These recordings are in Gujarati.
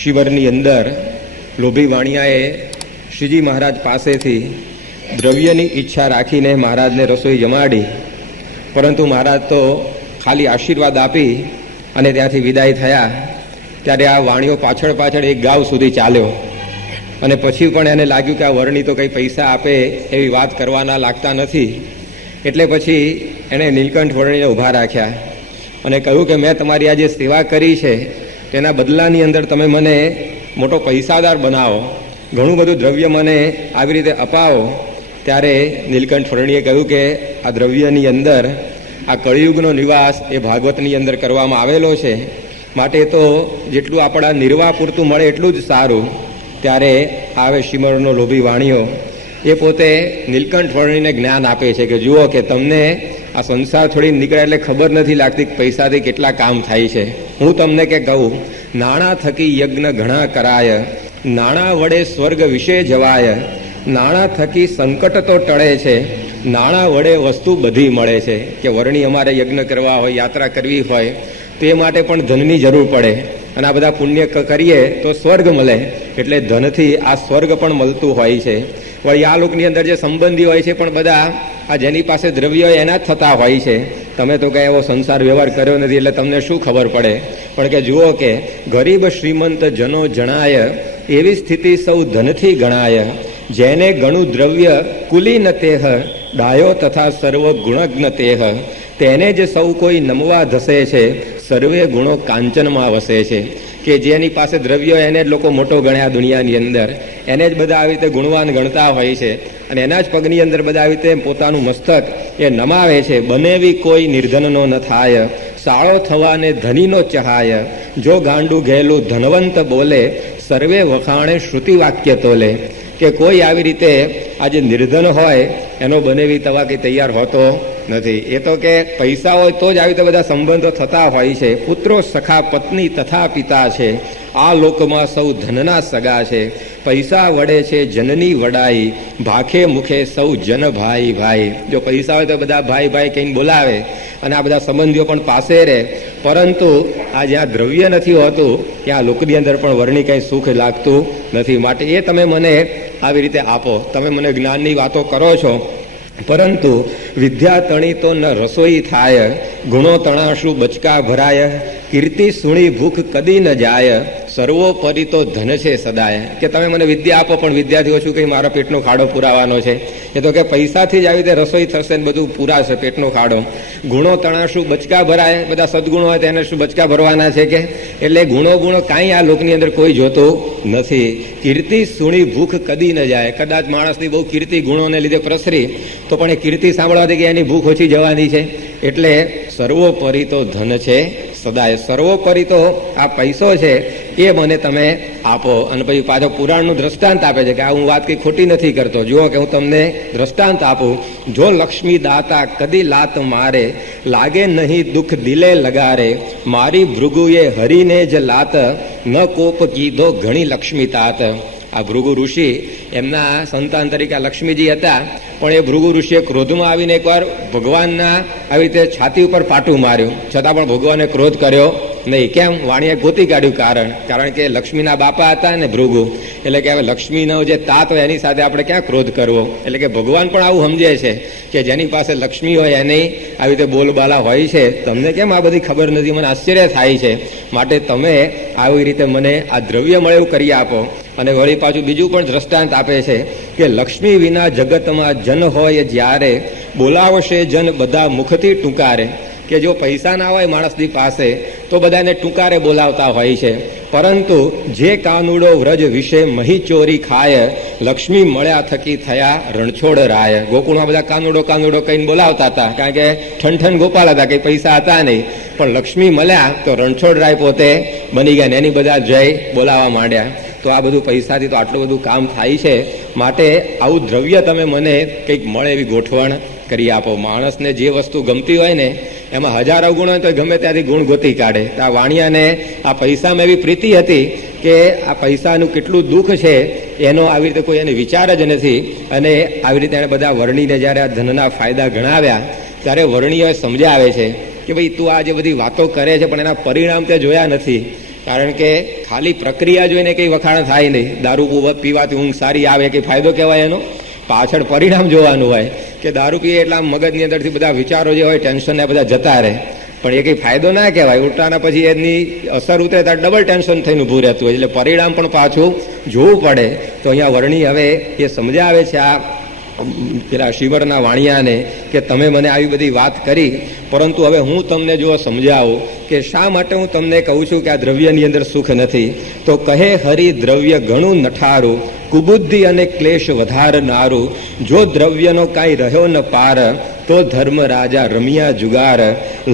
શિવરની અંદર લોભી વાણિયાએ શ્રીજી મહારાજ પાસેથી દ્રવ્યની ઈચ્છા રાખીને મહારાજને રસોઈ જમાડી, પરંતુ મહારાજ તો ખાલી આશીર્વાદ આપી અને ત્યાંથી વિદાય થયા. ત્યારે આ વાણિયો પાછળ પાછળ એક ગાવ સુધી ચાલ્યો અને પછી પણ એને લાગ્યું કે આ વર્ણી તો કંઈ પૈસા આપે એવી વાત કરવાના લાગતા નથી. એટલે પછી એણે નીલકંઠ વર્ણીને ઊભા રાખ્યા અને કહ્યું કે મેં તમારી આ જે સેવા કરી છે તેના બદલાની અંદર તમે મને મોટો પૈસાદાર બનાવો, ઘણું બધું દ્રવ્ય મને આવી રીતે અપાવો. ત્યારે નીલકંઠ વર્ણીએ કહ્યું કે આ દ્રવ્યની અંદર આ કળિયુગનો નિવાસ એ ભાગવતની અંદર કરવામાં આવેલો છે, માટે તો જેટલું આપણા નિર્વાહ પૂરતું મળે એટલું જ સારું. ત્યારે આવે શિમરનો લોભી વાણિયો, એ પોતે નીલકંઠ વર્ણીને જ્ઞાન આપે છે કે જુઓ કે તમને આ સંસાર છોડીને નીકળ્યા એટલે ખબર નથી લાગતી કે પૈસાથી કેટલા કામ થાય છે. હું તમને કે કહું, નાણાં થકી યજ્ઞ ઘણા કરાય, નાણાં વડે સ્વર્ગ વિશે જવાય, નાણાં થકી સંકટ તો ટળે છે, નાણાં વડે વસ્તુ બધી મળે છે. કે વર્ણી અમારે યજ્ઞ કરવા હોય, યાત્રા કરવી હોય તો એ માટે પણ ધનની જરૂર પડે, અને આ બધા પુણ્ય કરીએ તો સ્વર્ગ મળે, એટલે ધનથી આ સ્વર્ગ પણ મળતું હોય છે. વળી આ લોકની અંદર જે સંબંધી હોય છે પણ બધા આ જેની પાસે દ્રવ્ય હોય એના જ થતા હોય છે. તમે તો કંઈ એવો સંસાર વ્યવહાર કર્યો નથી એટલે તમને શું ખબર પડે. પણ કે જુઓ કે ગરીબ શ્રીમંત જનો જણાય, એવી સ્થિતિ સૌ ધનથી ગણાય, જેને ઘણું દ્રવ્ય કુલી ન તેહ, ડાયો તથા સર્વ ગુણજ્ઞ તેહ, તેને જ સૌ કોઈ નમવા ધસે છે, સર્વે ગુણો કાંચનમાં વસે છે. કે જેની પાસે દ્રવ્ય એને જ લોકો મોટો ગણ્યા દુનિયાની અંદર, એને જ બધા આવી રીતે ગુણવાન ગણતા હોય છે અને એના જ પગની અંદર બધા આવી રીતે પોતાનું મસ્તક એ નમાવે છે. બનેવી કોઈ નિર્ધનનો ન થાય, સાળો થવાને ધનીનો ચહાય, જો ગાંડું ઘેલું ધનવંત બોલે, સર્વે વખાણે શ્રુતિ વાક્ય તોલે. કે કોઈ આવી રીતે આ જે નિર્ધન હોય એનો બનેવી તવા કે તૈયાર હોતો નથી. એ તો કે પૈસા હોય તો જ આવી રીતે બધા સંબંધો થતા હોય છે. પુત્રો સખા પત્ની તથા પિતા છે, આ લોકમાં સૌ ધનના સગા છે, પૈસા વડે છે જનની વડાઈ, ભાખે મુખે સૌ જન ભાઈ ભાઈ. જો પૈસા હોય તો બધા ભાઈ ભાઈ કહીને બોલાવે અને આ બધા સંબંધીઓ પણ પાસે રહે, પરંતુ આ જ્યાં દ્રવ્ય નથી હોતું ત્યાં લોકની અંદર પણ વર્ણી કંઈ સુખ લાગતું નથી. માટે એ તમે મને આવી રીતે આપો. તમે મને જ્ઞાનની વાતો કરો છો, પરંતુ વિદ્યા તણી તો ન રસોઈ થાય, ગુણો તણાશું બચકા ભરાય, કીર્તિ સુણી ભૂખ કદી ન જાય, સર્વોપરી તો ધન છે સદાય. કે તમે મને વિદ્યા આપો પણ વિદ્યાથી ઓછું કંઈ મારા પેટનો ખાડો પુરાવાનો છે. એ તો કે પૈસાથી જ આવી રીતે રસોઈ થશે ને બધું પૂરાશે પેટનો ખાડો. ગુણો તણાશું બચકા ભરાય, બધા સદગુણો હોય તેને શું બચકા ભરવાના છે કે? એટલે ગુણો કાંઈ આ લોકની અંદર કોઈ જોતું નથી. કીર્તિ સુણી ભૂખ કદી ન જાય. કદાચ માણસની બહુ કીર્તિ ગુણોને લીધે પ્રસરી તો પણ એ કીર્તિ સાંભળવાથી કે એની ભૂખ ઓછી જવાની છે. એટલે સર્વોપરી તો ધન છે સદાય. સર્વોપરી તો આ પૈસો છે એ મને તમે આપો. અને પછી પાછો પુરાણનું દ્રષ્ટાંત આપે છે કે આ હું વાત કંઈ ખોટી નથી કરતો. જુઓ કે હું તમને દ્રષ્ટાંત આપું. જો લક્ષ્મી દાતા કદી લાત મારે, લાગે નહીં દુઃખ દિલે લગારે, મારી ભૃગુએ હરીને જ લાત, ન કોપ કીધો ઘણી લક્ષ્મી તાત. આ ભૃગુ ઋષિ એમના સંતાન તરીકે લક્ષ્મીજી હતા, પણ એ ભૃગુ ઋષિએ ક્રોધમાં આવીને એકવાર ભગવાનના આવી રીતે છાતી ઉપર પાટું માર્યું, છતાં પણ ભગવાને ક્રોધ કર્યો નહીં. કેમ? વાણીએ ગોતી કાઢ્યું કારણ કે લક્ષ્મીના બાપા હતા ને ભૃગુ, એટલે કે હવે લક્ષ્મીનો જે તાત હોય એની સાથે આપણે ક્યાં ક્રોધ કરવો. એટલે કે ભગવાન પણ આવું સમજે છે કે જેની પાસે લક્ષ્મી હોય એની આવી રીતે બોલબાલા હોય છે. તમને કેમ આ બધી ખબર નથી? મને આશ્ચર્ય થાય છે. માટે તમે આવી રીતે મને આ દ્રવ્ય મળે એવું કરી આપો. અને વળી પાછું બીજું પણ દ્રષ્ટાંત આપે છે કે લક્ષ્મી વિના જગતમાં જન હોય જ્યારે, બોલાવશે જન બધા મુખથી ટૂંકારે. કે જો પૈસા ના હોય માણસની પાસે તો બધાને ટૂંકારે બોલાવતા હોય છે, પરંતુ જે કાનુડો વ્રજ વિશે મહી ચોરી ખાય, લક્ષ્મી મળ્યા થકી થયા રણછોડ રાય. ગોકુળમાં બધા કાનુડો કહીને બોલાવતા હતા, કારણ કે ઠનઠન ગોપાલ હતા, કંઈ પૈસા હતા નહીં. પણ લક્ષ્મી મળ્યા તો રણછોડ રાય પોતે બની ગયા ને એની બધા જય બોલાવવા માંડ્યા. તો આ બધું પૈસાથી તો આટલું બધું કામ થાય છે. માટે આવું દ્રવ્ય તમે મને કંઈક મળે એવી ગોઠવણ કરી આપો. માણસને જે વસ્તુ ગમતી હોય ને એમાં હજાર અવગુણ હોય તો ગમે ત્યાંથી ગુણ ગોતી કાઢે. આ વાણિયાને આ પૈસામાં એવી પ્રીતિ હતી કે આ પૈસાનું કેટલું દુઃખ છે એનો આવી રીતે કોઈ એને વિચાર જ નથી. અને આવી રીતે એને બધા વર્ણીને જ્યારે આ ધનના ફાયદા ગણાવ્યા ત્યારે વર્ણીઓ સમજાવે છે કે ભાઈ તું આ જે બધી વાતો કરે છે પણ એના પરિણામ તે જોયા નથી. કારણ કે ખાલી પ્રક્રિયા જોઈને કંઈ વખાણ થાય નહીં. દારૂ પીવાથી ઊંઘ સારી આવે કંઈ ફાયદો કહેવાય એનો? પાછળ પરિણામ જોવાનું હોય કે દારૂ પીએ એટલે મગજની અંદરથી બધા વિચારો જે હોય ટેન્શન બધા જતા રહે, પણ એ કંઈ ફાયદો ના કહેવાય. ઉલટાના પછી એની અસર ઉતરે ત્યારે ડબલ ટેન્શન થઈને ઊભું રહેતું હોય, એટલે પરિણામ પણ પાછું જોવું પડે. તો અહીંયા વર્ણી હવે એ સમજાવે છે આ પેલા શિવરના વાણિયાને કે તમે મને આવી બધી વાત કરી, પરંતુ હવે હું તમને જો સમજાવું કે શા માટે હું તમને કહું છું કે આ દ્રવ્યની અંદર સુખ નથી. તો કહે હરિ દ્રવ્ય ઘણું નઠારું, કુબુદ્ધિ અને ક્લેશ વધારનારું. જો દ્રવ્યનો કાંઈ રહ્યો ન પાર, તો ધર્મ રાજા રમ્યા જુગાર.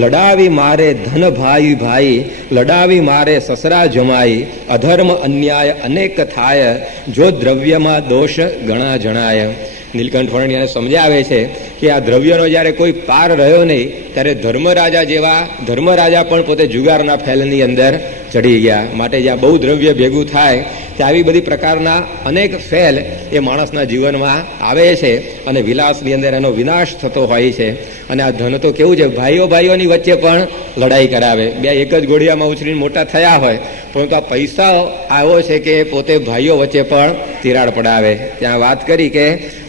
લડાવી મારે ધન ભાઈ ભાઈ, લડાવી મારે સસરા જમાઈ. અધર્મ અન્યાય અનેક થાય, જો દ્રવ્યમાં દોષ ઘણા જણાય. નીલકંઠ વર્ણિયાને સમજાવે છે કે આ દ્રવ્યનો જ્યારે કોઈ પાર રહ્યો નહીં ત્યારે ધર્મરાજા જેવા ધર્મરાજા પણ પોતે જુગારના ફેલની અંદર ચડી ગયા. માટે જ્યાં બહુ દ્રવ્ય ભેગું થાય ત્યાં આવી બધી પ્રકારના અનેક ફેલ એ માણસના જીવનમાં આવે છે અને વિલાસની અંદર એનો વિનાશ થતો હોય છે. અને આ ધન તો કેવું છે, ભાઈઓ ભાઈઓની વચ્ચે પણ લડાઈ કરાવે. બે એક જ ઘોડિયામાં ઉછરીને મોટા થયા હોય, પરંતુ આ પૈસા આવો છે કે પોતે ભાઈઓ વચ્ચે પણ તિરાડ પડાવે. ત્યાં વાત કરી કે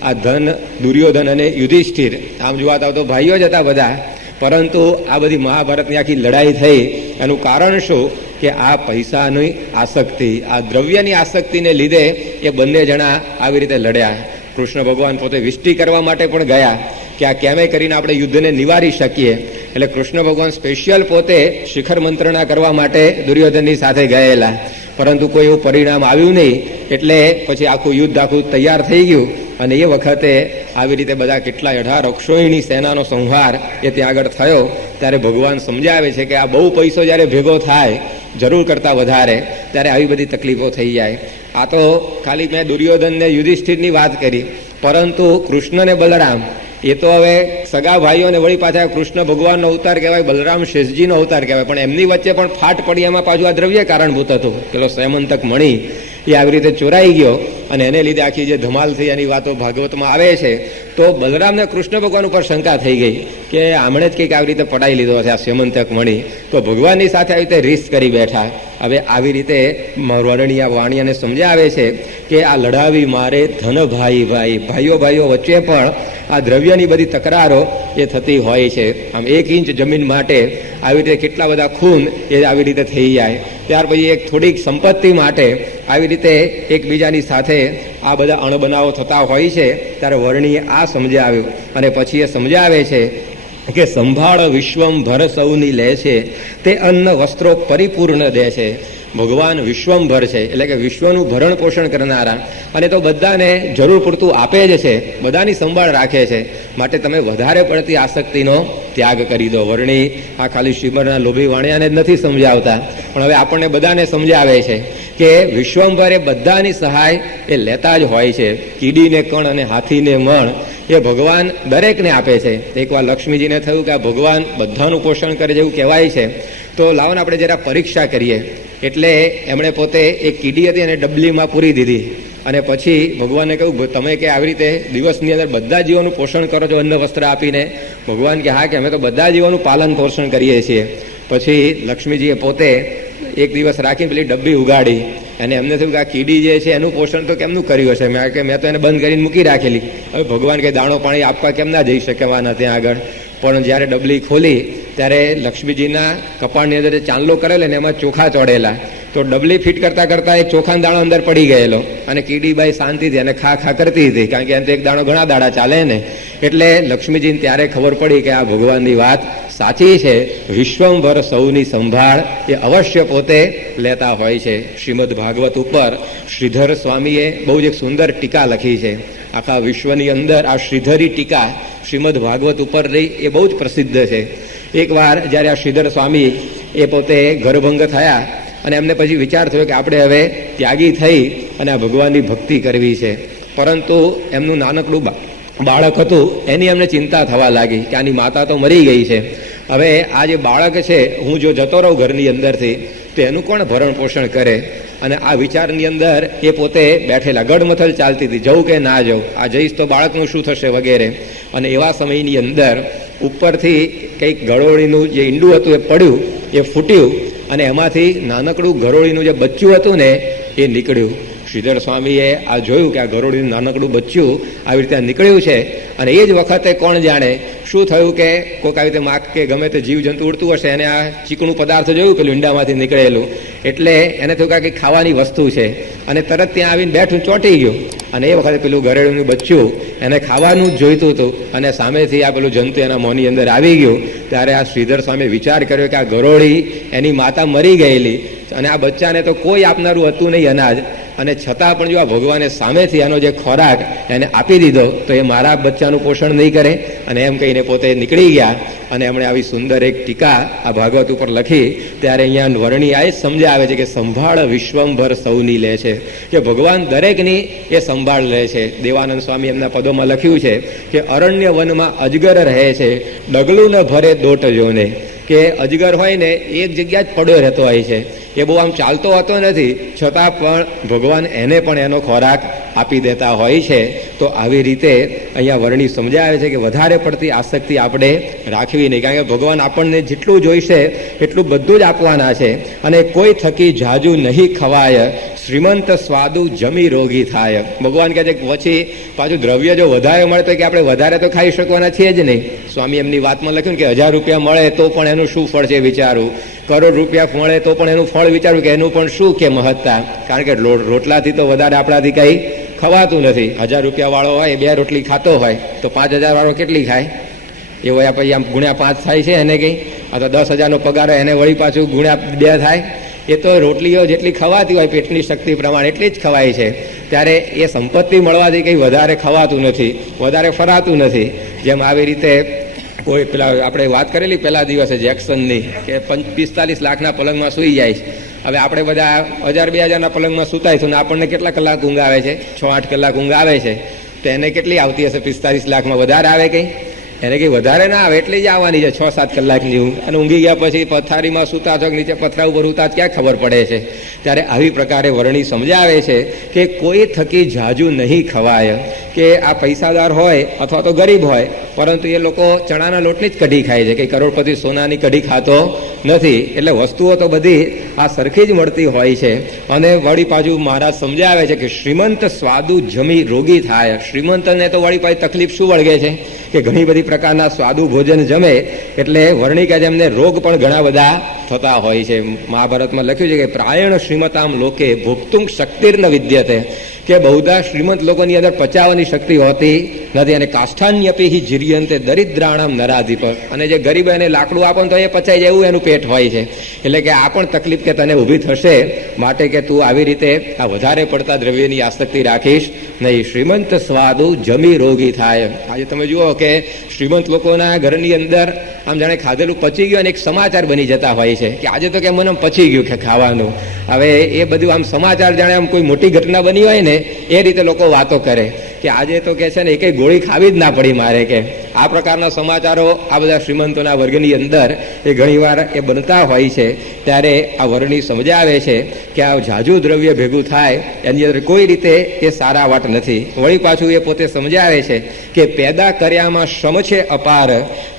આ ધન દુર્યોધન અને યુધિષ્ઠિર આમ જોવાતા તો ભાઈઓ જ હતા બધા, પરંતુ આ બધી મહાભારતની આખી લડાઈ થઈ એનું કારણ શું કે આ પૈસાની આસક્તિ, આ દ્રવ્યની આસક્તિને લીધે એ બંને જણા આવી રીતે લડ્યા. કૃષ્ણ ભગવાન પોતે વિષ્ટિ કરવા માટે પણ ગયા કે આ કેમે કરીને આપણે યુદ્ધને નિવારી શકીએ. એટલે કૃષ્ણ ભગવાન સ્પેશિયલ પોતે શિખર મંત્રણા કરવા માટે દુર્યોધનની સાથે ગયેલા, પરંતુ કોઈ એવું પરિણામ આવ્યું નહીં. એટલે પછી આખું યુદ્ધ આખું તૈયાર થઈ ગયું અને એ વખતે આવી રીતે બધા કેટલાય 18 અક્ષોહિણી સેનાનો સંહાર એ ત્યાં આગળ થયો. ત્યારે ભગવાન સમજાવે છે કે આ બહુ પૈસો જ્યારે ભેગો થાય જરૂર કરતાં વધારે, ત્યારે આવી બધી તકલીફો થઈ જાય. આ તો ખાલી મેં દુર્યોધનને યુધિષ્ઠિરની વાત કરી, પરંતુ કૃષ્ણ ને બલરામ એ તો હવે સગા ભાઈઓને વળી પાછા કૃષ્ણ ભગવાનનો અવતાર કહેવાય, બલરામ શેષજીનો અવતાર કહેવાય, પણ એમની વચ્ચે પણ ફાટ પડી. એમાં પાછું આ દ્રવ્ય કારણભૂત હતું. પેલો સેમંતક મણી એ આવી રીતે ચોરાઈ ગયો અને એને લીધે આખી જે ધમાલ થઈ એની વાતો ભાગવતમાં આવે છે. તો બલરામને કૃષ્ણ ભગવાન ઉપર શંકા થઈ ગઈ કે આમણે જ કંઈક આવી રીતે પડાઈ લીધો છે આ સેમંતક મણી. તો ભગવાનની સાથે આવી રીતે રીસ કરી બેઠા. હવે આવી રીતે વર્ણિયા વાણિયાને સમજાવે છે કે આ લડાવી મારે ધન ભાઈ ભાઈ, ભાઈઓ ભાઈઓ વચ્ચે પણ આ દ્રવ્યની બધી તકરારો એ થતી હોય છે. આમ 1 ઇંચ જમીન માટે આવી રીતે કેટલા બધા ખૂન એ આવી રીતે થઈ જાય. ત્યાર પછી એક થોડીક સંપત્તિ માટે આવી રીતે એકબીજાની સાથે આ બધા અણબનાવો થતા હોય છે. ત્યારે વર્ણીએ આ સમજાવ્યું અને પછી એ સમજાવે છે કે સંભાળ વિશ્વંભર સૌની લે છે, તે અન્ન વસ્ત્રો પરિપૂર્ણ દે છે. ભગવાન વિશ્વંભર છે, એટલે કે વિશ્વનું ભરણ પોષણ કરનારા, અને તો બધાને જરૂર પૂરતું આપે જ છે, બધાની સંભાળ રાખે છે. માટે તમે વધારે પડતી આસક્તિનો ત્યાગ કરી દો. વર્ણી આ ખાલી શિવરના લોભી વાણિયાને જ નથી સમજાવતા, પણ હવે આપણને બધાને સમજાવે છે કે વિશ્વંભર એ બધાની સહાય એ લેતા જ હોય છે. કીડીને કણ અને હાથીને મણ એ ભગવાન દરેકને આપે છે. એકવાર લક્ષ્મીજીને થયું કે આ ભગવાન બધાનું પોષણ કરે જેવું કહેવાય છે, તો લાવો ને આપણે જરા પરીક્ષા કરીએ. એટલે એમણે પોતે એક કીડી હતી અને ડબલીમાં પૂરી દીધી અને પછી ભગવાનને કહ્યું તમે કે આવી રીતે દિવસની અંદર બધા જીવોનું પોષણ કરો છો અન્ન વસ્ત્ર આપીને? ભગવાન કે હા, કે અમે તો બધા જીવોનું પાલન પોષણ કરીએ છીએ. પછી લક્ષ્મીજીએ પોતે એક દિવસ રાખીને પેલી ડબ્બી ઉગાડી અને એમને થયું કે આ કીડી જે છે એનું પોષણ તો કેમનું કર્યું હશે? મેં તો એને બંધ કરીને મૂકી રાખેલી. હવે ભગવાન કે દાણો પાણી આપવા કેમ ના જઈ શકેવાના ત્યાં આગળ? પણ જ્યારે ડબલી ખોલી ત્યારે લક્ષ્મીજીના કપાળની અંદર ચાંદલો કરેલો ને એમાં ચોખા ચોડેલા. તો ડબલી ફિટ કરતા કરતા એક ચોખાનો દાણો અંદર પડી ગયેલો અને કીડીબાઈ શાંતિથી એને ખા ખા કરતી હતી, કારણ કે એને તો એક દાણો ઘણા દાડા ચાલે ને. એટલે લક્ષ્મીજીને ત્યારે ખબર પડી કે આ ભગવાનની વાત સાચી છે. વિશ્વંભર સૌની સંભાળ એ અવશ્ય પોતે લેતા હોય છે. શ્રીમદ ભાગવત ઉપર શ્રીધર સ્વામીએ બહુ જ એક સુંદર ટીકા લખી છે. આખા વિશ્વની અંદર આ શ્રીધરી ટીકા શ્રીમદ ભાગવત ઉપર રહી એ બહુ જ પ્રસિદ્ધ છે. એકવાર જ્યારે આ શ્રીધર સ્વામી એ પોતે ઘરભંગ થયા અને એમને પછી વિચાર થયો કે આપણે હવે ત્યાગી થઈ અને આ ભગવાનની ભક્તિ કરવી છે, પરંતુ એમનું નાનકડું બાળક હતું એની એમને ચિંતા થવા લાગી કે આની માતા તો મરી ગઈ છે, હવે આ જે બાળક છે હું જો જતો રહું ઘરની અંદરથી તો એનું કોણ ભરણ પોષણ કરે? અને આ વિચારની અંદર એ પોતે બેઠેલા, ગડમથલ ચાલતી હતી, જવું કે ના જવું, આ જઈશ તો બાળકનું શું થશે વગેરે. અને એવા સમયની અંદર ઉપરથી કંઈક ગળોળીનું જે ઈંડું હતું એ પડ્યું, એ ફૂટ્યું અને એમાંથી નાનકડું ગરોળીનું જે બચ્ચું હતું ને એ નીકળ્યું. શ્રીધર સ્વામીએ આ જોયું કે આ ગરોળીનું નાનકડું બચ્ચું આવી રીતે નીકળ્યું છે, અને એ જ વખતે કોણ જાણે શું થયું કે કોઈક આવી રીતે માખ કે ગમે તે જીવજંતુ ઉડતું હશે, એને આ ચીકણું પદાર્થ જોયું પેલું ઈંડામાંથી નીકળેલું, એટલે એને થયું કે ખાવાની વસ્તુ છે, અને તરત ત્યાં આવીને બેઠું ચોંટી ગયું. અને એ વખતે પેલું ગરેડુનું બચ્ચું એને ખાવાનું જ જોઈતું હતું, અને સામેથી આ પેલું જંતુ એના મોંની અંદર આવી ગયું. ત્યારે આ શ્રીધર સ્વામીએ વિચાર કર્યો કે આ ગરોળી એની માતા મરી ગયેલી, અને આ બચ્ચાને તો કોઈ આપનારું હતું નહીં અનાજ, અને છતાં પણ જો આ ભગવાને સામેથી એનો જે ખોરાક એને આપી દીધો તો એ મારા બચ્ચાનું પોષણ નહીં કરે. અને એમ કહીને પોતે નીકળી ગયા. અને એમણે આવી સુંદર એક ટીકા આ ભાગવત ઉપર લખી. ત્યારે અહીંયા વર્ણી આ જ સમજાવે છે કે સંભાળ વિશ્વંભર સૌની લે છે, કે ભગવાન દરેકની એ સંભાળ લે છે. દેવાનંદ સ્વામી એમના પદોમાં લખ્યું છે કે અરણ્ય વનમાં અજગર રહે છે, ડગલું ન ભરે દોટ જોને. કે અજગર હોય ને એક જગ્યા જ પડ્યો રહેતો હોય છે, એ બહુ આમ ચાલતો હોતો નથી, છતાં પણ ભગવાન એને પણ એનો ખોરાક આપી દેતા હોય છે. તો આવી રીતે અહીંયા વર્ણી સમજાવે છે કે વધારે પડતી આસક્તિ આપણે રાખવી નહીં, કારણ કે ભગવાન આપણને જેટલું જોઈશે એટલું બધું જ આપવાના છે. અને કોઈ થકી જાજુ નહીં ખવાય, શ્રીમંત સ્વાદુ જમી રોગી થાય. ભગવાન કહે છે કે પછી પાછું દ્રવ્ય જો વધારે મળે તો કે આપણે વધારે તો ખાઈ શકવાના છીએ જ નહીં. સ્વામી એમની વાતમાં લખ્યું કે 1000 રૂપિયા મળે તો પણ એનું શું ફળ છે વિચારવું, કરોડ રૂપિયા મળે તો પણ એનું ફળ વિચારવું કે એનું પણ શું કે મહત્તા. કારણ કે રોટલાથી તો વધારે આપણાથી કંઈ ખવાતું નથી. 1000 રૂપિયા વાળો હોય 2 રોટલી ખાતો હોય તો 5000 વાળો કેટલી ખાય? એ હોય પછી આમ ગુણ્યા 5 થાય છે એને કંઈ, અથવા 10,000નો પગાર હોય એને વળી પાછું ગુણ્યા 2 થાય. એ તો રોટલીઓ જેટલી ખવાતી હોય પેટની શક્તિ પ્રમાણે એટલી જ ખવાય છે. ત્યારે એ સંપત્તિ મળવાથી કંઈ વધારે ખવાતું નથી, વધારે ફરાતું નથી. જેમ આવી રીતે કોઈ પેલા આપણે વાત કરેલી પહેલા દિવસે જેક્સનની કે 45 લાખના પલંગમાં સૂઈ જાય છે. હવે આપણે બધા 1000-2000ના પલંગમાં સૂતાય છું ને આપણને કેટલા કલાક ઊંઘ આવે છે? 6-8 કલાક ઊંઘ આવે છે. તો એને કેટલી આવતી હશે? 45 લાખમાં વધારે આવે કંઈ? એને કંઈ વધારે ના આવે, એટલી જ આવવાની છે 6-7 કલાકની ઊંઘ. અને ઊંઘી ગયા પછી પથારીમાં સૂતા છો નીચે પથરા ઉપર ઉતા ક્યાં ખબર પડે છે? ત્યારે આવી પ્રકારે વર્ણી સમજાવે છે કે કોઈ થકી જાજુ નહીં ખવાય. કે આ પૈસાદાર હોય અથવા તો ગરીબ હોય, પરંતુ એ લોકો ચણાના લોટની જ કઢી ખાય છે, કે કરોડપતિ સોનાની કઢી ખાતો નથી. એટલે વસ્તુઓ તો બધી આ સરખી જ મળતી હોય છે. અને વળી પાછું મહારાજ સમજાવે છે કે શ્રીમંત સ્વાદુ જમી રોગી થાય. શ્રીમંતને તો વળી પાછી તકલીફ શું વળગે છે કે ઘણી બધી પ્રકારના સ્વાદુ ભોજન જમે એટલે વર્ણિક છે એમને રોગ પણ ઘણા બધા થતા હોય છે. મહાભારતમાં લખ્યું છે કે પ્રાયણ શ્રીમતામ લોકે ભોક્તુમ શક્તિર્ન વિદ્યતે, કે બહુધા શ્રીમંત લોકોની અંદર પચાવવાની શક્તિ હોતી નથી. અને કાષ્ઠાન્યપી જીર્યંતે દરિદ્રાણામ નરાધિપ, અને જે ગરીબ એને લાકડું આપો તો એ પચાઈ જાય એવું એનું પેટ હોય છે. એટલે કે આ પણ તકલીફ કે તને ઊભી થશે, માટે કે તું આવી રીતે આ વધારે પડતા દ્રવ્યની આસક્તિ રાખીશ નહીં. શ્રીમંત સ્વાદુ જમી રોગી થાય. આજે તમે જુઓ કે શ્રીમંત લોકોના ઘરની અંદર આમ જાણે ખાધેલું પચી ગયું અને એક સમાચાર બની જતા હોય છે કે આજે તો કે મને પચી ગયું કે ખાવાનું. હવે એ બધું આમ સમાચાર જાણે આમ કોઈ મોટી ઘટના બની હોય ને એ રીતે લોકો વાતો કરે કે આજે તો કે છે ને એક ગોળી ખાવી જ ના પડી મારે. કે આ પ્રકારના સમાચારો આ બધા શ્રીમંતોના વર્ગની અંદર એ ઘણીવાર એ બનતા હોય છે. ત્યારે આ વર્ણી સમજાવે છે કે આ જાજુ દ્રવ્ય ભેગું થાય એની અંદર કોઈ રીતે એ સારા વાટ નથી. વળી પાછું એ પોતે સમજાવે છે કે પેદા કર્યામાં શ્રમ છે અપાર,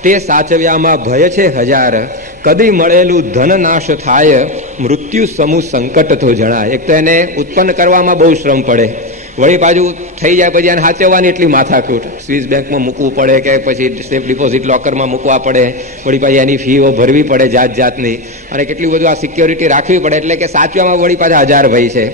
તે સાચવ્યામાં ભય છે 1000. કદી મળેલું ધન નાશ થાય, મૃત્યુ સમૂહ સંકટ તો જણાય. એક તો એને ઉત્પન્ન કરવામાં બહુ શ્રમ પડે, વળી પાછું થઈ જાય પછી એને સાચવવાની એટલી માથાકૂટ. સ્વિસ બેંકમાં મૂકવું પડે કે પછી સેફ ડિપોઝિટ લોકરમાં મૂકવા પડે, વળી પાછી એની ફીઓ ભરવી પડે જાત જાતની, અને કેટલી બધું આ સિક્યોરિટી રાખવી પડે. એટલે કે સાચવામાં વળી પાછા 1000 ભય છે.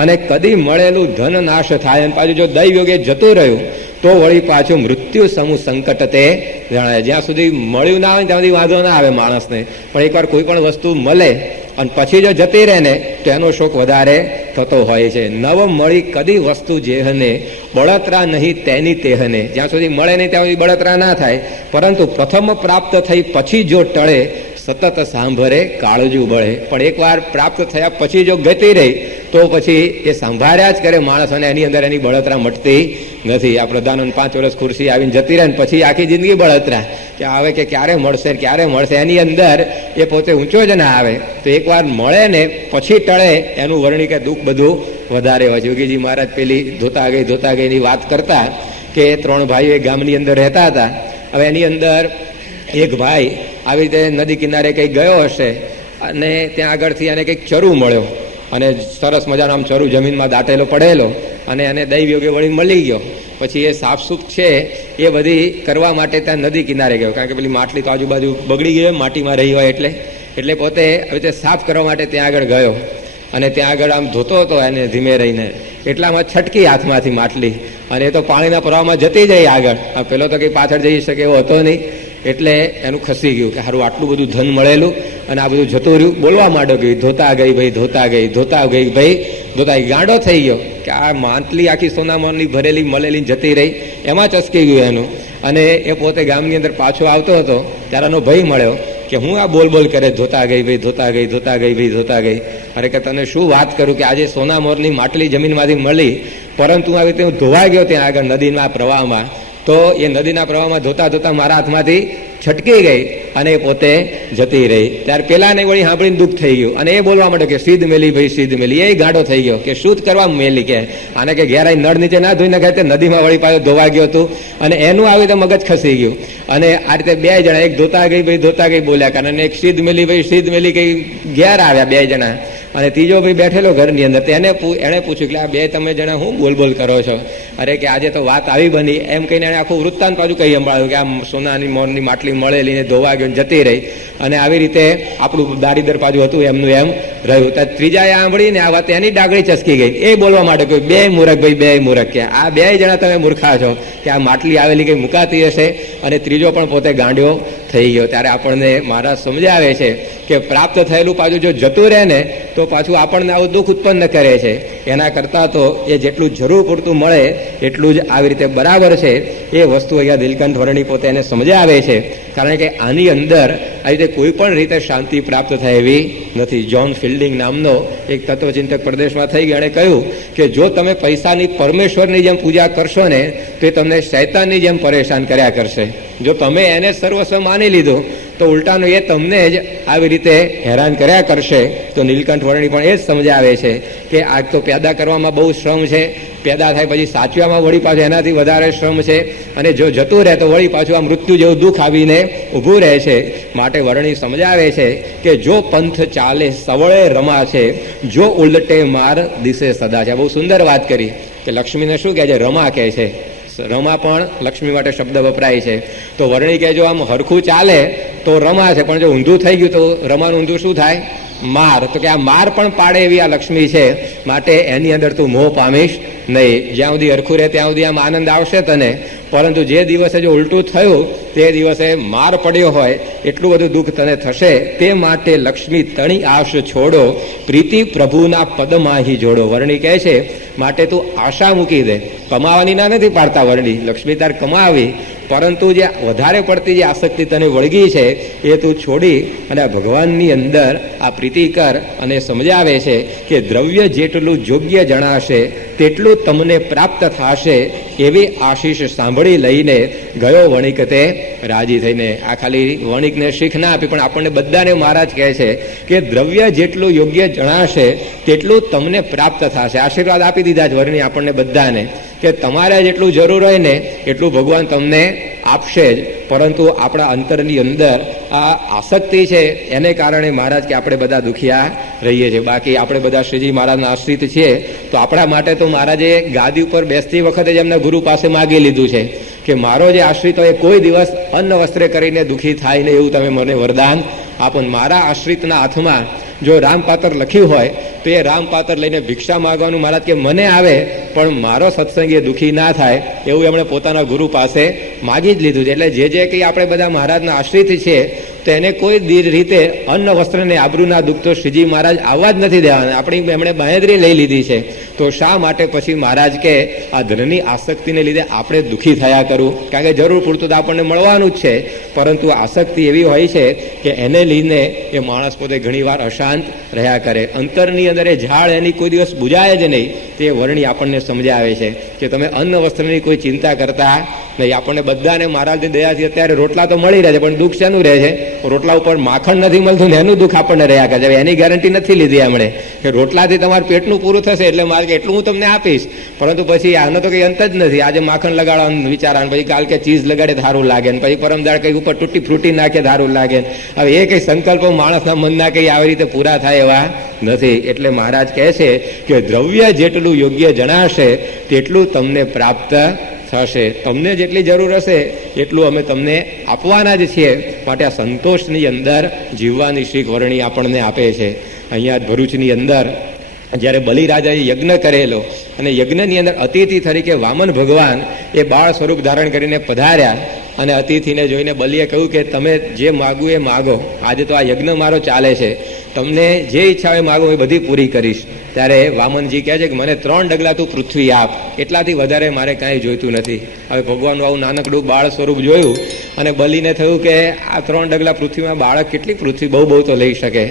અને કદી મળેલું ધન નાશ થાય, અને પાછું જો દૈવ યોગે જતું રહ્યું તો વળી પાછું મૃત્યુ સમૂહ સંકટ તે જણાય. જ્યાં સુધી મળ્યું ના હોય ત્યાં સુધી વાંધો ના આવે માણસને, પણ એકવાર કોઈ પણ વસ્તુ મળે અને પછી જો જતી રહે ને તો એનો શોક વધારે થતો હોય છે. નવ મળી કદી વસ્તુ જેહને, બળતરા નહીં તેની તેહને. જ્યાં સુધી મળે નહીં ત્યાં સુધી બળતરા ના થાય, પરંતુ પ્રથમ પ્રાપ્ત થઈ પછી જો ટળે, સતત સાંભળે કાળજું બળે. પણ એકવાર પ્રાપ્ત થયા પછી જો ગતી રહી તો પછી એ સાંભાળ્યા જ કરે માણસ, અને એની અંદર એની બળતરા મટતી નથી. આ પ્રધાનમંત્રી 5 વર્ષ ખુરશી આવીને જતી રહે ને પછી આખી જિંદગી બળતરા કે આવે કે ક્યારે મળશે, એની અંદર એ પોતે ઊંચો જ ના આવે. તો એકવાર મળે ને પછી ટળે એનું વર્ણિ કે દુઃખ બધું વધારે હોય છે. યોગીજી મહારાજ પેલી ધોતા ગઈની વાત કરતા કે 3 ભાઈઓ એક ગામની અંદર રહેતા હતા. હવે એની અંદર એક ભાઈ આવી રીતે નદી કિનારે કંઈ ગયો હશે અને ત્યાં આગળથી એને કંઈક ચરુ મળ્યો અને સરસ મજાનો આમ ચરુ જમીનમાં દાટેલો પડેલો અને એને દૈવયોગે વળી મળી ગયો. પછી એ સાફસૂફ છે એ બધી કરવા માટે ત્યાં નદી કિનારે ગયો, કારણ કે પેલી માટલી તો આજુબાજુ બગડી ગઈ હોય, માટીમાં રહી હોય એટલે પોતે હવે તે સાફ કરવા માટે ત્યાં આગળ ગયો અને ત્યાં આગળ આમ ધોતો હતો એને ધીમે રહીને, એટલામાં છટકી હાથમાંથી માટલી અને એ તો પાણીના પ્રવાહમાં જતી જાય આગળ. પેલો તો કંઈ પાછળ જઈ શકે એવો હતો નહીં, એટલે એનું ખસી ગયું કે સારું આટલું બધું ધન મળેલું અને આ બધું જતું રહ્યું. બોલવા માંડ્યો કે ધોતા ગઈ ભાઈ, ધોતા ગઈ, ધોતા ગઈ ભાઈ, ધોતા ગઈ. ગાંડો થઈ ગયો કે આ માટલી આખી સોનામોની ભરેલી મળેલી જતી રહી, એમાં ચસકી ગયું એનું. અને એ પોતે ગામની અંદર પાછો આવતો હતો ત્યારે એનો ભય મળ્યો કે હું આ બોલ કરે, ધોતા ગઈ ભાઈ, ધોતા ગઈ, ધોતા ગઈ ભાઈ, ધોતા ગઈ. અરે કે તને શું વાત કરું કે આજે સોનામોરની માટલી જમીનમાંથી મળી, પરંતુ આવી રીતે હું ધોવા ગયો ત્યાં આગળ નદીના પ્રવાહમાં, તો એ નદીના પ્રવાહમાં ધોતા ધોતા મારા હાથમાંથી છટકી ગઈ અને એ પોતે જતી રહી. ત્યારે પેલાને વળી સાંભળીને દુઃખ થઈ ગયું અને એ બોલવા માંડ્યો કે સીધ મેલી ભાઈ, સીધ મેલી. એ ગાંડો થઈ ગયો કે શું કરવા મેલી, કે આને કે ઘેરાઈ નળ નીચે ના ધોઈ નખાય, તે નદીમાં વળી પાછો ધોવા ગયો હતું અને એનું આવી તો મગજ ખસી ગયું. અને આ રીતે બે જણા, એક ધોતા ગઈ ભાઈ, ધોતા ગઈ બોલ્યા કારણ એક સીધ મેલી ભાઈ, સીધ મેલી કઈ ઘેર આવ્યા બે જણા. અને ત્રીજો ભાઈ બેઠેલો ઘરની અંદર, એને પૂછ્યું કે આ બે તમે જણા હું બોલ કરો છો? અરે કે આજે તો વાત આવી બની એમ કહીને એને આખું વૃત્તાંત પાછું કહી સંભળાયું કે આમ સોનાની મોરની માટલી મળેલી ને ધોવા ગયો જતી રહી. અને આવી રીતે આપણું દારીદર પાછું હતું એમનું એમ રહ્યું. ત્યાં ત્રીજાએ સાંભળીને આ વાત એની ડાગડી ચસકી ગઈ. એ બોલવા માટે કોઈ બે મૂરખ ભાઈ, બે મૂરખ, કે આ બે જણા તમે મૂર્ખા છો કે આ માટલી આવેલી કઈ મુકાતી હશે. અને ત્રીજો પણ પોતે ગાંડ્યો થઈ ગયો. ત્યારે આપણને મહારાજ સમજાવે છે કે પ્રાપ્ત થયેલું પાછું જો જતું રહે ને તો પાછું આપણને આવું દુઃખ ઉત્પન્ન કરે છે. એના કરતાં તો એ જેટલું જરૂર પૂરતું મળે એટલું જ આવી રીતે બરાબર છે. એ વસ્તુ અહીંયા નીલકંઠ વર્ણી પોતે એને સમજાવે છે, કારણ કે આની અંદર આવી રીતે કોઈ પણ રીતે શાંતિ પ્રાપ્ત થાય એવી નથી. જ્હોન ફિલ્ડિંગ નામનો એક તત્વચિંતક પ્રદેશમાં થઈ ગયા, એણે કહ્યું કે જો તમે પૈસાની પરમેશ્વરની જેમ પૂજા કરશો ને તો એ તમને શૈતાનની જેમ પરેશાન કર્યા કરશે. જો તમે એને સર્વસ્વ માની લીધું તો ઉલટાનું એ તમને જ આવી રીતે હેરાન કર્યા કરશે. તો નીલકંઠ વર્ણી પણ એ જ સમજાવે છે કે આગ તો પેદા કરવામાં બહુ શ્રમ છે, પેદા થાય પછી સાચવામાં વળી પાછું એનાથી વધારે શ્રમ છે, અને જો જતું રહે તો વળી પાછું આ મૃત્યુ જેવું દુઃખ આવીને ઊભું રહે છે. માટે વર્ણી સમજાવે છે કે જો પંથ ચાલે સવળે રમા છે, જો ઉલટે માર દિશે સદા છે. બહુ સુંદર વાત કરી કે લક્ષ્મીને શું કહે છે? રમા કહે છે. રમા પણ લક્ષ્મી માટે શબ્દ વપરાય છે. તો વર્ણી કે જો આમ હરખું ચાલે તો રમા છે, પણ જો ઊંધું થઈ ગયું તો રમાનું ઊંધું શું થાય? માર. તો કે આ માર પણ પાડે એવી આ લક્ષ્મી છે, માટે એની અંદર તું મોહ પામીશ નહીં. જ્યાં સુધી હરખું રહે ત્યાં સુધી આમ આનંદ આવશે તને, પરંતુ જે દિવસે જો ઉલટું થયું તે દિવસે માર પડ્યો હોય એટલું બધું દુઃખ તને થશે. તે માટે લક્ષ્મી તણી આશ છોડો, પ્રીતિ પ્રભુના પદમાં હી જોડો. વર્ણી કહે છે માટે તું આશા મૂકી દે. કમાવાની ના નથી પાડતા વર્ણી, લક્ષ્મી તાર કમાવી, પરંતુ જે વધારે પડતી જે આસક્તિ તને વળગી છે એ તું છોડી અને આ ભગવાનની અંદર આ પ્રીતિ કર. અને સમજાવે છે કે દ્રવ્ય જેટલું યોગ્ય જણાશે તેટલું તમને પ્રાપ્ત થશે, એવી આશીષ સાંભળી લઈને ગયો વણિક તે રાજી થઈને. આ ખાલી વણિકને શીખ ના આપી, પણ આપણને બધાને મહારાજ કહે છે કે દ્રવ્ય જેટલું યોગ્ય જણાશે તેટલું તમને પ્રાપ્ત થશે. આશીર્વાદ આપી દીધા જ વર્ણી આપણને બધાને કે તમારે જેટલું જરૂર હોય ને એટલું ભગવાન તમને આપશે જ, પરંતુ આપણા અંતરની અંદર આ આસક્તિ છે એને કારણે મહારાજ કે આપણે બધા દુખિયા રહીએ છીએ. બાકી આપણે બધા શ્રીજી મહારાજના આશ્રિત છીએ, તો આપણા માટે તો મહારાજે ગાદી ઉપર બેસતી વખતે જ એમના ગુરુ પાસે માગી લીધું છે કે મારો જે આશ્રિત હોય કોઈ દિવસ અન્ન વસ્ત્રે કરીને દુઃખી થાય ને એવું તમે મને વરદાન આપો. મારા આશ્રિતના હાથમાં જો રામપાત્ર લખ્યું હોય તો એ રામપાત્ર લઈને ભિક્ષા માગવાનું મહારાજ કે મને આવે, પણ મારો સત્સંગ એ દુઃખી ના થાય એવું એમણે પોતાના ગુરુ પાસે માગી જ લીધું છે. એટલે જે કંઈ આપણે બધા મહારાજના આશ્રિત છીએ તો એને કોઈ રીતે અન્ન વસ્ત્ર ને આબરૂના દુઃખ તો શ્રીજી મહારાજ આવવા જ નથી દેવાના. આપણી એમણે બાંહેધરી લઈ લીધી છે, તો શા માટે પછી મહારાજ કે આ ધનની આસક્તિને લીધે આપણે દુઃખી થયા કરવું? કારણ કે જરૂર પૂરતું તો આપણને મળવાનું જ છે, પરંતુ આસક્તિ એવી હોય છે કે એને લઈને એ માણસ પોતે ઘણીવાર અશાંત રહ્યા કરે. અંતરની અંદર એ ઝાડ એની કોઈ દિવસ બુજાય જ નહીં. તે વર્ણી આપણને સમજાવે છે કે તમે અન્ન વસ્ત્રની કોઈ ચિંતા કરતા નહીં. આપણને બધાને મહારાજની દયાથી અત્યારે રોટલા તો મળી રહે છે, પણ દુઃખ શેનું રહે છે? રોટલા ઉપર માખણ નથી મળતું ને એનું દુઃખ આપણને રહ્યા કરે. એની ગેરંટી નથી લીધી એમણે કે રોટલાથી તમારું પેટનું પૂરું થશે એટલે મારે કે એટલું હું તમને આપીશ, પરંતુ પછી આનો તો કંઈ અંત જ નથી. આજે માખણ લગાડવાનું વિચારવાનું, પછી કાલ કે ચીઝ લગાડે ધારું લાગે ને પછી પરમદાળ કંઈ ઉપર તૂટી ફ્રૂટી નાખે ધારું લાગે. હવે એ કંઈ સંકલ્પો માણસના મનના કંઈ આવી રીતે પૂરા થાય એવા નથી. એટલે મહારાજ કહે છે કે દ્રવ્ય જેટલું યોગ્ય જણાશે તેટલું તમને પ્રાપ્ત થશે. તમને જેટલી જરૂર હશે એટલું અમે તમને આપવાના જ છીએ. માટે આ સંતોષની અંદર જીવવાની શીખ વર્ણી આપણને આપે છે. અહીંયા ભરૂચની અંદર જ્યારે બલિરાજાએ યજ્ઞ કરેલો અને યજ્ઞની અંદર અતિથિ તરીકે વામન ભગવાન એ બાળ સ્વરૂપ ધારણ કરીને પધાર્યા અને અતિથિને જોઈને બલિએ કહ્યું કે તમે જે માગવું એ માગો, આજે તો આ યજ્ઞ મારો ચાલે છે, તમને જે ઈચ્છા હોય માગો એ બધી પૂરી કરીશ. ત્યારે વામનજી કહે છે કે મને 3 ડગલા તું પૃથ્વી આપ, એટલાથી વધારે મારે કાંઈ જોઈતું નથી. હવે ભગવાનનું આવું નાનકડું બાળ સ્વરૂપ જોયું અને બલિને થયું કે આ 3 ડગલા પૃથ્વીમાં બાળક કેટલી પૃથ્વી બહુ તો લઈ શકે,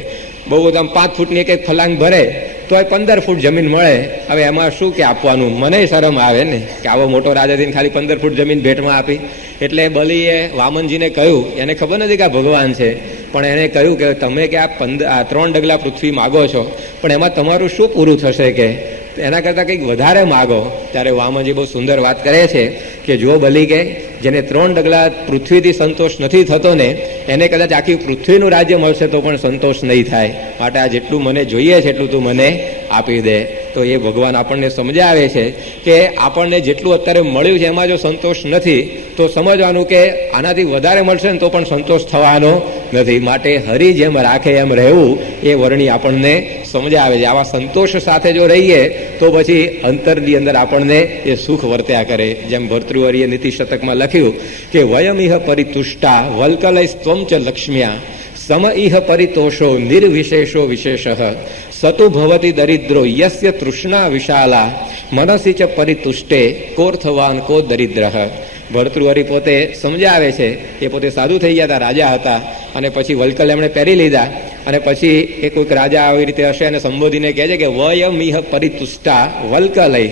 બહુ આમ 5 ફૂટની એક ફલાંગ ભરે તો 15 ફૂટ જમીન મળે. હવે એમાં શું કે આપવાનું, મને શરમ આવે ને કે આવો મોટો રાજા થઈને ખાલી 15 ફૂટ જમીન ભેટમાં આપી. એટલે બલિએ વામનજીને કહ્યું, એને ખબર નથી કે આ ભગવાન છે, પણ એને કહ્યું કે તમે કે આ 3 ડગલા પૃથ્વી માગો છો પણ એમાં તમારું શું પૂરું થશે, કે એના કરતાં કંઈક વધારે માગો. ત્યારે વામનજી બહુ સુંદર વાત કરે છે કે જો બલિ કે જેને 3 ડગલા પૃથ્વીથી સંતોષ નથી થતો ને એને કદાચ આખી પૃથ્વીનું રાજ્ય મળશે તો પણ સંતોષ નહીં થાય. માટે આ જેટલું મને જોઈએ છે એટલું તું મને આપી દે. તો એ ભગવાન આપણને સમજાવે છે કે આપણને જેટલું અત્યારે મળ્યું છે એમાં જો સંતોષ નથી તો સમજવાનું કે આનાથી વધારે મળશે ને તો પણ સંતોષ થવાનો નથી. માટે હરિ જેમ રાખે એમ રહેવું એ વર્ણી આપણને સમજાવે છે. આવા સંતોષ સાથે જો રહીએ તો પછી અંતરની અંદર આપણને એ સુખ વર્ત્યા કરે. જેમ ભર્તૃહરિએ નીતિ શતકમાં લખ્યું કે વયમિહ પરિતુષ્ટા વલ્કલય સ્ત્વમ ચ લક્ષ્મ્યા સમ ઇહ પરિતોષો નિર્વિશેષો વિશેષ સતુ ભવતી દરિદ્રો યસ્ય તૃષ્ણા વિશાલા મનસી ચ પરિતુષ્ટે કોર્થવાન કો દરિદ્ર. ભર્તૃહરિ પોતે સમજાવે છે, એ પોતે સાધુ થઈ ગયા હતા, રાજા હતા, અને પછી વલ્કલ એમણે પહેરી લીધા અને પછી એ કોઈક રાજા આવી રીતે હશે અને સંબોધીને કહે છે કે વયમિહ પરિતુષ્ટા વલ્કલય,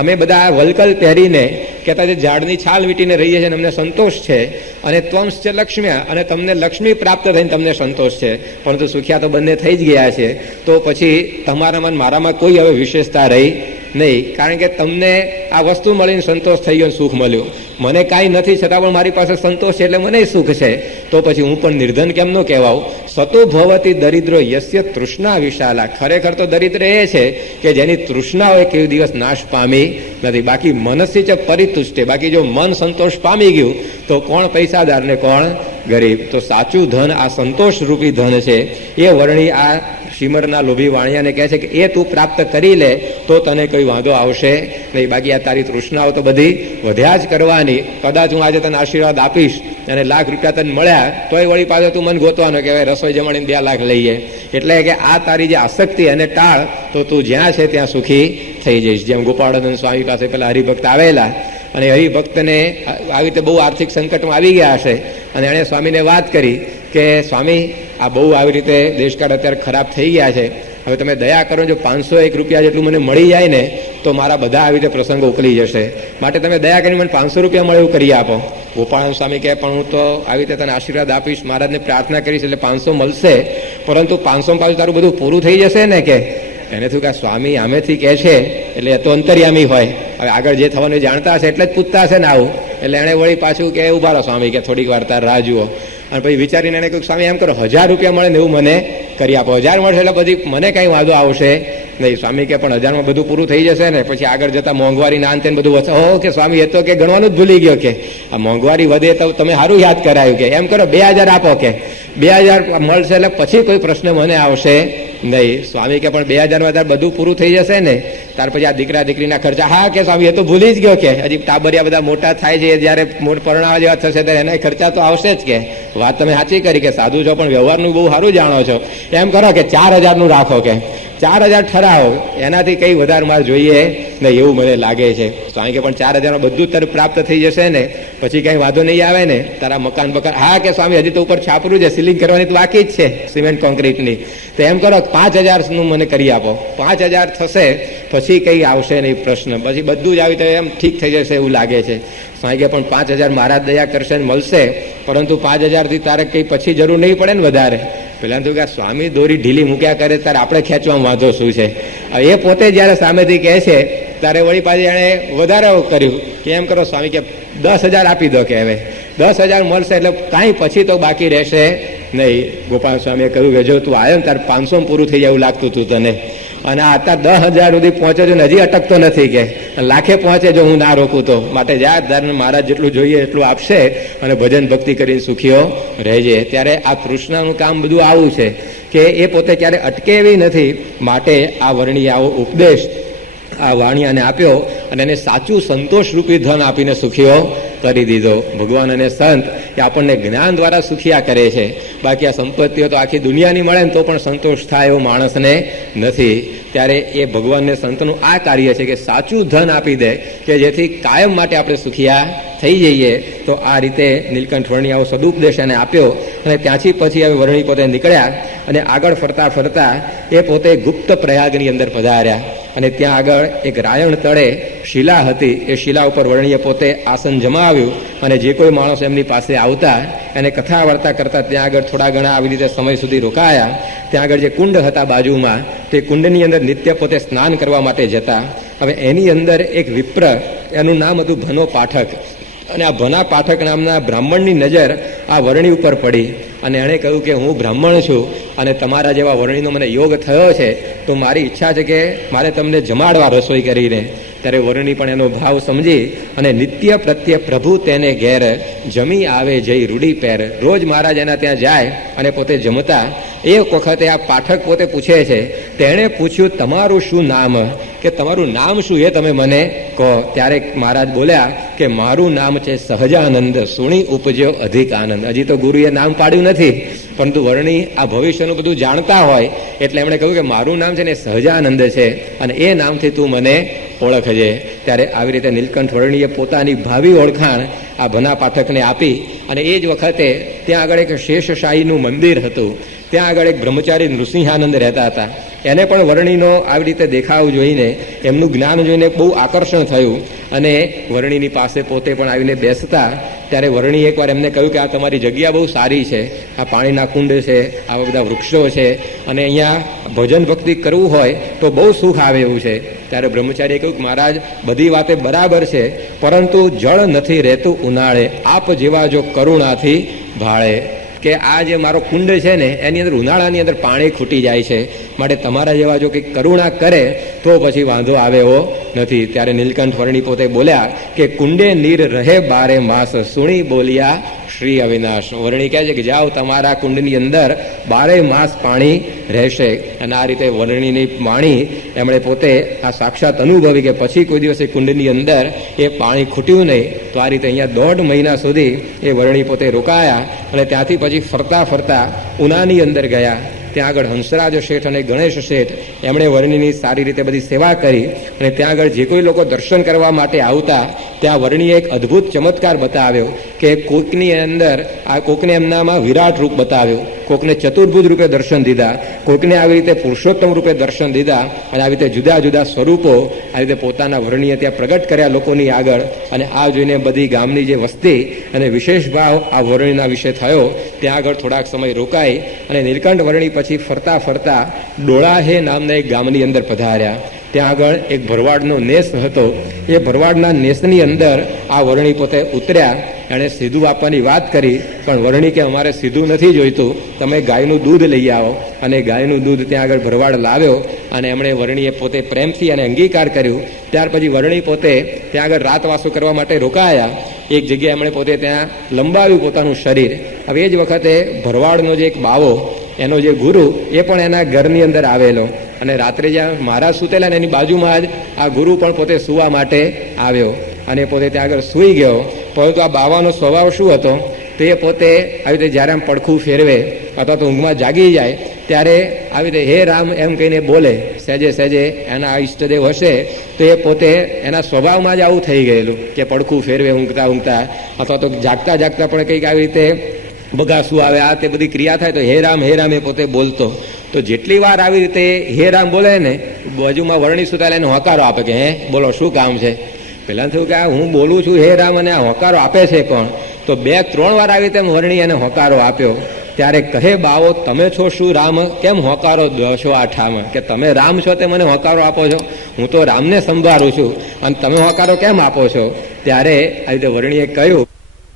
અમે બધા વલ્કલ પહેરીને કહેતા છે ઝાડની છાલ વીટીને રહીએ છીએ અને અમને સંતોષ છે, અને ત્વંશ્ચ લક્ષ્મ્યા અને તમને લક્ષ્મી પ્રાપ્ત થઈને તમને સંતોષ છે, પરંતુ સુખ્યા તો બંને થઈ જ ગયા છે. તો પછી તમારામાં મારામાં કોઈ હવે વિશેષતા રહી નહીં, કારણ કે તમને આ વસ્તુ મળીને સંતોષ થઈ ગયો, સુખ મળ્યું, મને કાંઈ નથી છતાં પણ મારી પાસે સંતોષ છે એટલે મને સુખ છે. તો પછી હું પણ નિર્ધન કેમ ન કહેવાઉં. સતો ભવતી દરિદ્રો યસ્ય તૃષ્ણા વિશાલા, ખરેખર તો દરિદ્ર એ છે કે જેની તૃષ્ણા હોય કેવી દિવસ નાશ પામી નથી. બાકી મનસી ચ પરિતુષ્ટે, બાકી જો મન સંતોષ પામી ગયું તો કોણ પૈસાદાર ને કોણ ગરીબ. તો સાચું ધન આ સંતોષ રૂપી ધન છે. એ વર્ણી આ શિમરના લોભી વાણિયાને કહે છે કે એ તું પ્રાપ્ત કરી લે તો તને કોઈ વાંધો આવશે નહીં. બાકી આ તારી તૃષ્ણાઓ તો બધી વધ્યા જ કરવાની. કદાચ હું આજે તને આશીર્વાદ આપીશ અને લાખ રૂપિયા તને મળ્યા તોય વળી પાછો તું મન ગોતવાનો કે રસોઈ જમાડીને 2 લાખ લઈએ. એટલે કે આ તારી જે આસક્તિ અને ટાળ તો તું જ્યાં છે ત્યાં સુખી થઈ જઈશ. જેમ ગોપાળાનંદ સ્વામી પાસે પેલા હરિભક્ત આવેલા અને હરિભક્તને આવી રીતે બહુ આર્થિક સંકટમાં આવી ગયા હશે અને એણે સ્વામીને વાત કરી કે સ્વામી આ બહુ આવી રીતે દેશકાળ અત્યારે ખરાબ થઈ ગયા છે, હવે તમે દયા કરો, જો 501 રૂપિયા જેટલું મને મળી જાય ને તો મારા બધા આવી રીતે પ્રસંગો ઉકલી જશે, માટે તમે દયા કરીને મને 500 રૂપિયા મળે એવું કરી આપો. ગોપાળાનંદ સ્વામી કહે પણ હું તો આવી રીતે તને આશીર્વાદ આપીશ, મહારાજને પ્રાર્થના કરીશ એટલે 500 મળશે, પરંતુ 500 પાછું તારું બધું પૂરું થઈ જશે ને. કે એને થયું કે સ્વામી આમેથી કહે છે એટલે એ તો અંતર્યામી હોય, હવે આગળ જે થવાનું જાણતા હશે એટલે જ પૂછતા હશે ને આવું. એટલે એણે વળી પાછું કે ઉભા રહો સ્વામી કે થોડીક વાર તાર રાહ જુઓ. અને પછી વિચારીને એને કહ્યું સ્વામી એમ કરો 1000 રૂપિયા મળે ને એવું મને કરી આપો, 1000 મળશે એટલે પછી મને કઈ વાંધો આવશે નહીં. સ્વામી કે પણ 1000માં બધું પૂરું થઈ જશે ને, પછી આગળ જતા મોંઘવારી ના અંતે બધું વધશે. ઓહ કે સ્વામી એ તો કે ગણવાનું જ ભૂલી ગયો, કે આ મોંઘવારી વધે તો તમે સારું યાદ કરાયું, કે એમ કરો 2000 આપો, કે 2000 મળશે એટલે પછી કોઈ પ્રશ્ન મને આવશે નહીં. સ્વામી કે પણ 2000 બધું પૂરું થઈ જશે ને, ત્યાર પછી આ દીકરા દીકરીના ખર્ચા. હા કે સ્વામી એ તો ભૂલી જ ગયો, કે હજી ટાબરિયા બધા મોટા થાય છે, જયારે પરણાવા જેવા થશે ત્યારે એના ખર્ચા તો આવશે જ. કે વાત તમે સાચી કરી કે સાધુ છો પણ વ્યવહારનું બહુ સારું જાણો છો. એમ કરો કે 4000 નું રાખો, કે 4000 ઠરાવો, એનાથી કઈ વધારે મારે જોઈએ ને એવું મને લાગે છે. સ્વામી કે પણ 4,000 બધું તરફ પ્રાપ્ત થઈ જશે ને પછી કઈ વાંધો નહીં આવે ને, તારા મકાન બકાન? હા કે સ્વામી હજી તો ઉપર છાપરું છે, સીલિંગ કરવાની તો બાકી જ છે સિમેન્ટ કોન્ક્રીટની. તો એમ કરો 5,000નું મને કરી આપો. 5,000 થશે પછી કઈ આવશે નહીં પ્રશ્ન, પછી બધું જ આવી તો એમ ઠીક થઈ જશે એવું લાગે છે. સ્વામી કે પણ 5,000 મહારાજ દયા કરશે ને મળશે, પરંતુ 5,000થી તારે કઈ પછી જરૂર નહીં પડે ને વધારે. પેલા તો કે સ્વામી દોરી ઢીલી મૂક્યા કરે ત્યારે આપણે ખેંચવામાં વાંધો શું છે? એ પોતે જયારે સામેથી કહે છે ત્યારે વળી પાછી એણે વધારે કર્યું કે એમ કરો સ્વામી કે 10,000 આપી દો, કે હવે 10,000 મળશે એટલે કાંઈ પછી તો બાકી રહેશે નહીં. ગોપાલ સ્વામીએ કહ્યું કે જો તું આવ્યો ને તારે 500 પૂરું થઈ જાય એવું લાગતું હતું તને, અને અત્યારે 10,000 સુધી પહોંચે છે ને હજી અટકતો નથી, કે લાખે પહોંચે જો હું ના રોકું તો. માટે જા ધર્મ મહારાજ જેટલું જોઈએ એટલું આપશે અને ભજન ભક્તિ કરીને સુખીઓ રહેજે. ત્યારે આ કૃષ્ણનું કામ બધું આવું છે કે એ પોતે ક્યારે અટકે એવી નથી. માટે આ વર્ણિય આવો ઉપદેશ આ વાણિયાને આપ્યો અને એને સાચું સંતોષરૂપી ધન આપીને સુખીઓ કરી દીધો. ભગવાન અને સંત એ આપણને જ્ઞાન દ્વારા સુખિયા કરે છે, બાકી આ સંપત્તિઓ તો આખી દુનિયાની મળે ને તો પણ સંતોષ થાય એવો માણસને નથી. ત્યારે એ ભગવાનને સંતનું આ કાર્ય છે કે સાચું ધન આપી દે કે જેથી કાયમ માટે આપણે સુખિયા થઈ જઈએ. તો આ રીતે નીલકંઠ વર્ણિય આવો સદુપદેશ એને આપ્યો અને ત્યાંથી પછી હવે વર્ણિ પોતે નીકળ્યા અને આગળ ફરતા ફરતા એ પોતે ગુપ્ત પ્રયાગની અંદર પધાર્યા. અને ત્યાં આગળ એક રાયણ તળે શિલા હતી, એ શિલા ઉપર વર્ણિય પોતે આસન જમાવ્યું અને જે કોઈ માણસ એમની પાસે આવતા એને કથા વાર્તા કરતા ત્યાં આગળ થોડા ઘણા આવી રીતે સમય સુધી રોકાયા. ત્યાં આગળ જે કુંડ હતા બાજુમાં, તે કુંડની અંદર નિત્ય પોતે સ્નાન કરવા માટે જતા. હવે એની અંદર એક વિપ્ર, એનું નામ હતું ભનો પાઠક, અને આ ભના પાઠક નામના બ્રાહ્મણની નજર આ વર્ણિ ઉપર પડી અને એણે કહ્યું કે હું બ્રાહ્મણ છું અને તમારા જેવા વર્ણિનો મને યોગ થયો છે, તો મારી ઈચ્છા છે કે મારે તમને જમાડવા રસોઈ કરીને. ત્યારે વર્ણિ પણ એનો ભાવ સમજી અને નિત્ય પ્રત્યે પ્રભુ તેને ઘેર જમી આવે જઈ રૂડી પહેર. રોજ મહારાજ એના ત્યાં જાય અને પોતે જમતા. એક વખતે આ પાઠક પોતે પૂછે છે, તેણે પૂછ્યું તમારું શું નામ, કે તમારું નામ શું એ તમે મને કહો. ત્યારે મહારાજ બોલ્યા કે મારું નામ છે સહજાનંદ, સુણી ઉપજ્યો અધિક આનંદ. હજી તો ગુરુએ નામ પાડ્યું નથી, પરંતુ વર્ણિ આ ભવિષ્યનું બધું જાણતા હોય એટલે એમણે કહ્યું કે મારું નામ છે ને સહજાનંદ છે અને એ નામથી તું મને ઓળખજે. ત્યારે આવી રીતે નીલકંઠ વર્ણિએ પોતાની ભાવિ ઓળખાણ આ ભના પાઠકને આપી. અને એ જ વખતે ત્યાં આગળ એક શેષશાહીનું મંદિર હતું, ત્યાં આગળ એક બ્રહ્મચારી નૃસિંહાનંદ રહેતા હતા. એને પણ વર્ણિનો આવી રીતે દેખાવ જોઈને, એમનું જ્ઞાન જોઈને બહુ આકર્ષણ થયું અને વર્ણિની પાસે પોતે પણ આવીને બેસતા. ત્યારે વર્ણિ એકવાર એમને કહ્યું કે આ તમારી જગ્યા બહુ સારી છે, આ પાણીના કુંડ છે, આવા બધા વૃક્ષો છે અને અહીંયા ભજન ભક્તિ કરવું હોય તો બહુ સુખ આવે એવું છે. ત્યારે બ્રહ્મચારીએ કહ્યું કે મહારાજ બધી વાતે બરાબર છે, પરંતુ જળ નથી રહેતું ઉનાળે, આપ જેવા જો કરુણાથી ભાળે. કે આ જે મારો કુંડ છે ને એની અંદર ઉનાળાની અંદર પાણી ખૂટી જાય છે, માટે તમારા જેવા જો કંઈક કરુણા કરે તો પછી વાંધો આવે એવો નથી. ત્યારે નીલકંઠ વર્ણિ પોતે બોલ્યા કે કુંડે નીર રહે બારે માસ, સુણી બોલ્યા શ્રી અવિનાશ. વર્ણિ કહે છે કે જાઓ તમારા કુંડની અંદર 12 માસ પાણી રહેશે. અને આ રીતે વર્ણિની વાણી એમણે પોતે આ સાક્ષાત અનુભવી કે પછી કોઈ દિવસ એ કુંડની અંદર એ પાણી ખૂટ્યું નહીં. તો આ રીતે અહીંયા 1.5 મહિના સુધી એ વર્ણિ પોતે રોકાયા અને ત્યાંથી પછી ફરતા ફરતા ઉનાની અંદર ગયા. ત્યાં આગળ હંસરાજ શેઠ અને ગણેશ શેઠ એમણે વર્ણિની સારી રીતે બધી સેવા કરી અને ત્યાં આગળ જે કોઈ લોકો દર્શન કરવા માટે આવતા ત્યાં વર્ણિએ એક અદ્ભુત ચમત્કાર બતાવ્યો કે કોકની અંદર આ કોકને એમનામાં વિરાટ રૂપ બતાવ્યું, કોકને ચતુર્ભુજ રૂપે દર્શન દીધા, કોકને આવી રીતે પુરુષોત્તમ રૂપે દર્શન દીધા અને આવી રીતે જુદા જુદા સ્વરૂપો આવી રીતે પોતાના વર્ણિએ ત્યાં પ્રગટ કર્યા લોકોની આગળ. અને આ જોઈને બધી ગામની જે વસ્તી અને વિશેષ ભાવ આ વર્ણિના વિશે થયો. ત્યાં આગળ થોડાક સમય રોકાઈ અને નીલકંઠ વર્ણિ પછી ફરતા ફરતા ડોળાહે નામના એક ગામની અંદર પધાર્યા. ત્યાં આગળ એક ભરવાડનો નેસ હતો. એ ભરવાડના નેસની અંદર આ વર્ણિ પોતે ઉતર્યા. એણે સીધું આપવાની વાત કરી, પણ વર્ણિ કે અમારે સીધું નથી જોઈતું, તમે ગાયનું દૂધ લઈ આવો. અને ગાયનું દૂધ ત્યાં આગળ ભરવાડ લાવ્યો અને એમણે વર્ણિએ પોતે પ્રેમથી અને અંગીકાર કર્યું. ત્યાર પછી વર્ણિ પોતે ત્યાં આગળ રાતવાસો કરવા માટે રોકાયા. એક જગ્યાએ એમણે પોતે ત્યાં લંબાવ્યું પોતાનું શરીર. હવે એ જ વખતે ભરવાડનો જે એક બાવો, એનો જે ગુરુ, એ પણ એના ઘરની અંદર આવેલો અને રાત્રે જ્યાં મહારાજ સૂતેલા ને એની બાજુમાં જ આ ગુરુ પણ પોતે સૂવા માટે આવ્યો અને પોતે ત્યાં આગળ સૂઈ ગયો. પરંતુ આ બાવાનો સ્વભાવ શું હતો, તો એ પોતે આવી રીતે જ્યારે આમ પડખું ફેરવે અથવા તો ઊંઘમાં જાગી જાય ત્યારે આવી રીતે હે રામ એમ કહીને બોલે. સહેજે સહેજે એના ઈષ્ટદેવ હશે તો એ પોતે એના સ્વભાવમાં જ આવું થઈ ગયેલું કે પડખું ફેરવે ઊંઘતા ઊંઘતા, અથવા તો જાગતા જાગતા પણ કંઈક આવી રીતે બગાસું આવે, આ તે બધી ક્રિયા થાય તો હે રામ એ પોતે બોલતો. તો જેટલી વાર આવી રીતે હે રામ બોલે ને, બાજુમાં વર્ણી સુતા એને હોકારો આપે કે હે બોલો શું કામ છે. પહેલાં થયું કે આ હું બોલું છું હે રામ અને આ હોકારો આપે છે કોણ? તો 2-3 વાર આવી રીતે વર્ણી એને હોકારો આપ્યો. ત્યારે કહે બાવો તમે છો શું રામ, કેમ હોકારો દો છો આ ઠામ? કે તમે રામ છો તે મને હોકારો આપો છો, હું તો રામને સંભાળું છું અને તમે હોકારો કેમ આપો છો? ત્યારે આવી રીતે વર્ણીએ કહ્યું